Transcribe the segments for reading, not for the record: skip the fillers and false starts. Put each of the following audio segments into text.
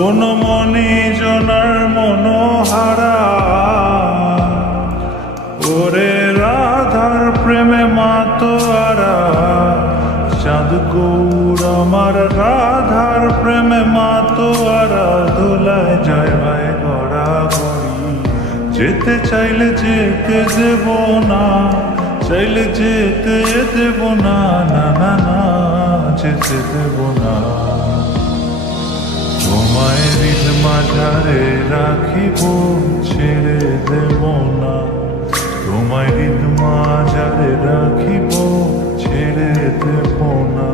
কোন মনি জনার মনোহারা, ওরে রাধার প্রেমে মাতোয়ারা। চাঁদ গৌর আমার রাধার প্রেমে মাতোয়ারা, দোলায় যায় ভাই গড়া গড়ি। যেতে চাইলে যেতে দেব না, চাইলে যেতে দেব না, না না না যেতে দেব না। তোমায় হৃদ মাঝারে রাখিব, ছেড়ে দেব না। তোমায় হৃদ মাঝারে রাখিব, ছেড়ে দেব না।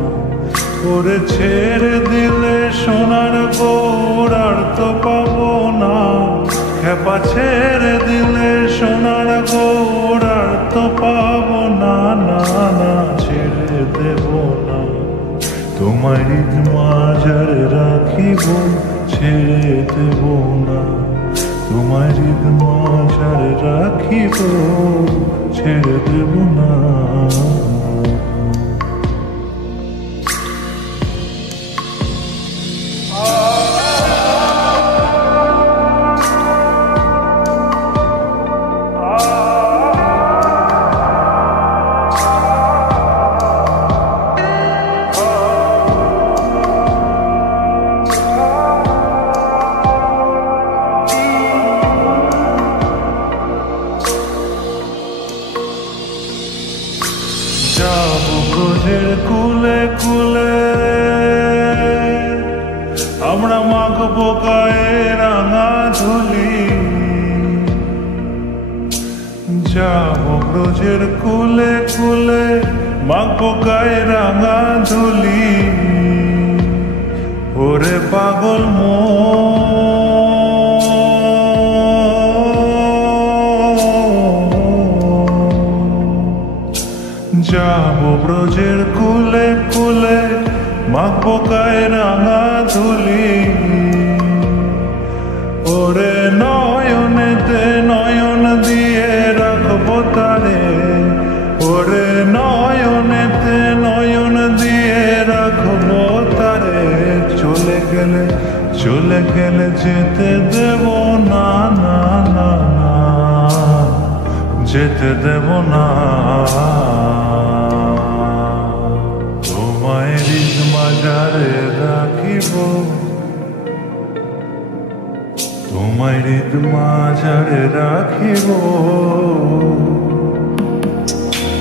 ওরে ছেড়ে দিলে সোনার গৌর আর তো পাবো না। খেপা ছেড়ে দিলে সোনার গৌর আর তো পাবো না, না না ছেড়ে দেব না। তোমায় হৃদ মাঝারে রাখিব, ছেড়ে দেব না। তোমায় হৃদ মাঝারে রাখিব, ছেড়ে দেব না। যাবো ব্রজের কুলে কুলে, আমরা মাখবো গায়ে রাঙা ধুলি। যাবো ব্রজের কুলে কুলে, মাখবো গায়ে রাঙা ধুলি। ওরে পাগল যাবো ব্রজের কুলে কুলে, মাখবো গায়ে রাঙা ধুলি। ওরে নয়নেতে নয়ন দিয়ে রাখবো তারে, ওরে নয়নেতে নয়ন দিয়ে রাখবো তারে। চলে গেলে চলে গেলে যেতে দেব না, না না না যেতে দেব না। তোমায় হৃদ মাঝারে রাখিব, তোমায় হৃদ মাঝারে রাখিব।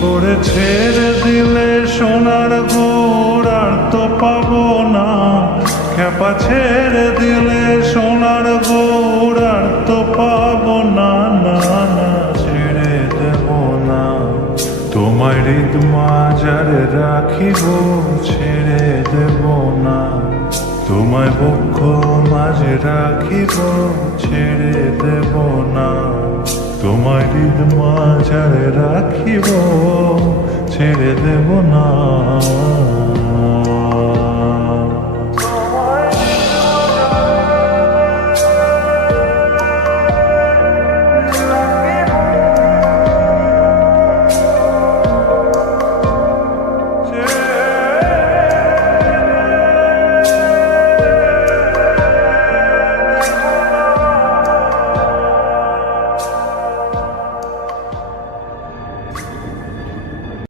ওরে ছেড়ে দিলে সোনার গৌর আর তো পাবো না। খেপা ছেড়ে দিলে সোনার গৌর আর তো পাবো না, না না ছেড়ে দেব না। তোমায় হৃদ মাঝারে রাখিব, ছেড়ে দেব না। তোমায় বক্ষ মাঝে রাখিব, ছেড়ে দেব না। তোমায় হৃদ মাঝারে রাখিব, ছেড়ে দেব না।